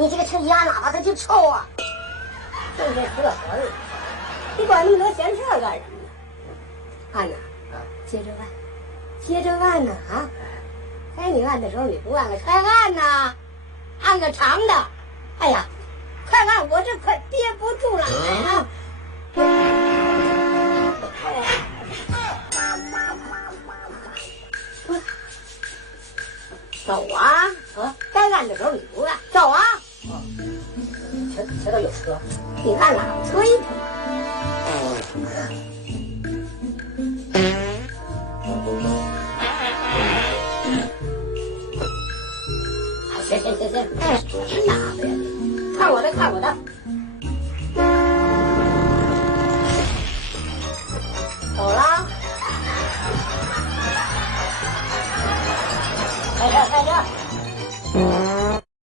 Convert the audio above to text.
你这个成牙喇叭，它就臭啊！就这破事儿，你管那么多闲事儿干什么呢？按呐，接着按，接着按呐啊！该你按的时候你不按了，快按呐！按个长的，哎呀，快按！我这快憋不住了啊！走啊！该按的时候你不按，走啊！前头有车，你按喇叭催他嘛。行，什么喇叭呀你？看我的，看我的。走了。开这。